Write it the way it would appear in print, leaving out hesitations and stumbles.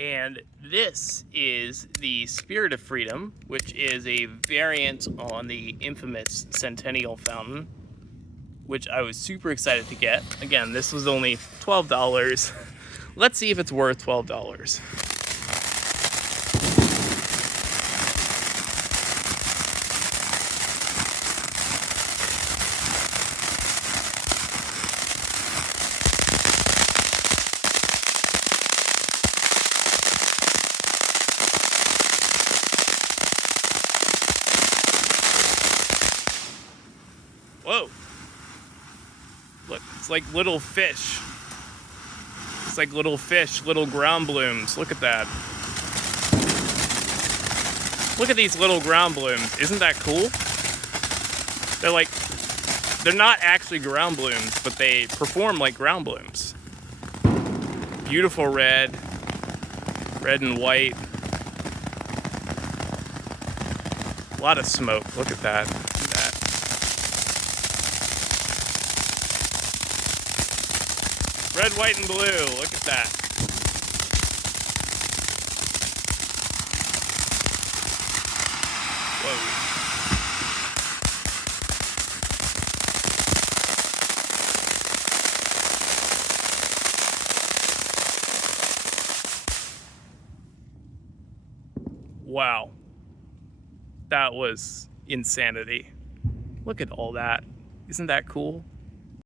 And this is the Spirit of Freedom, which is a variant on the infamous Centennial Fountain, which I was super excited to get. Again, this was only $12. Let's see if it's worth $12. Whoa. Look, it's like little fish. It's like little fish, little ground blooms. Look at that. Look at these little ground blooms. Isn't that cool? They're not actually ground blooms, but they perform like ground blooms. Beautiful red and white. A lot of smoke. Look at that. Red, white, and blue. Look at that. Whoa. Wow. That was insanity. Look at all that. Isn't that cool?